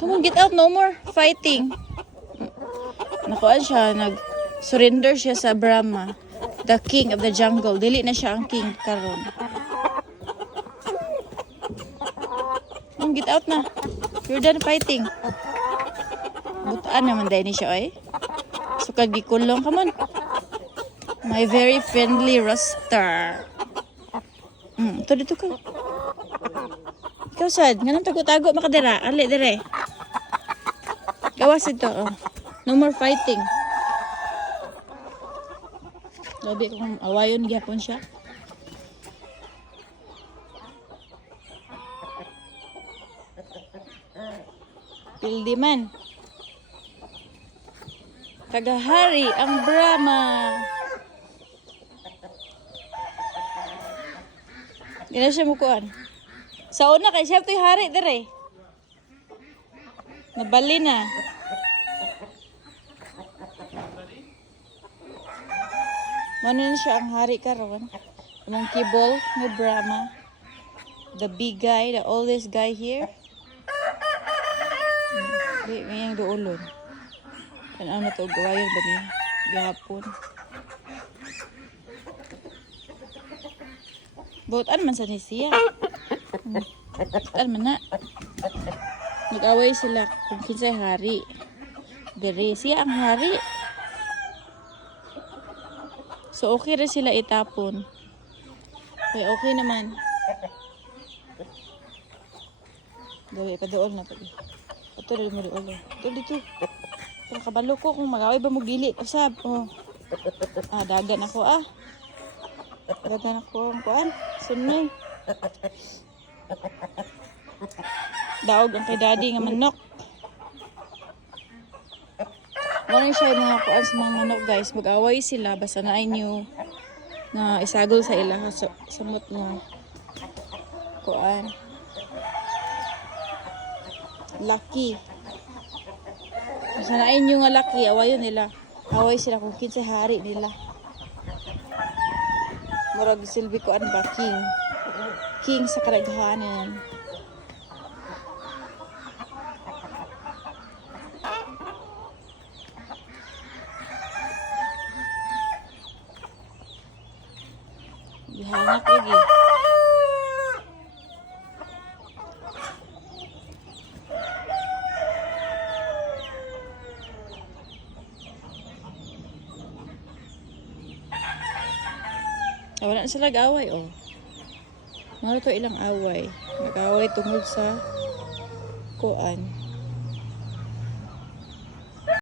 Come on, get out. No more fighting. Nakuan siya. Nag-surrender siya sa Brahma. The king of the jungle. Dili na siya ang king karon. Come on, get out na. You're done fighting. Butaan naman dahil ni siya, eh. So, kagikulong. Come on. My very friendly rooster. Ito dito ka. Ikaw sad, ganun tago-tago makadira. Ali, dire. Gawas ito, oh. No more fighting. Labi kung awayon gyapon siya. Pildi man. Tagahari ang Brahma. Di na siya mukuan. Sa una kay siya ito'y hari dire. Nabali na. Mano na siya ang hari karon. Among kibol ni Brahma. The big guy, the oldest guy here. Di, ngayang doolon. Ano na ito, gawayan ba niya? Gihapon. Buotan man sa ni siya. Buotan man na. Nag-away sila kung kinsay hari. Dere, siya ang hari. So, okay rin sila itapon. Okay, okay naman. Gawi, padool na pala. Ito rin mo dool. Ito dito. Pero kabalo ko kung mag-away ba mo dili. Usab. Oh. Dagan ako ah. Dagan ako ang kuan. Sunay. Daog ang kay daddy nga manok. Ano siya yung mga kuan sa mga manok guys. Mag-away sila. Basta na inyo na isagol sa ila. Samot nga kuan. Lucky. Basta na inyo nga lucky. Awayon nila. Away sila kung kinsay hari nila. Murag silbi ko ba king. King sa karaghanan. Gihangak lagi. Wala na sila away, oh. Ano to ilang away? Nag-away tungkol sa kuan.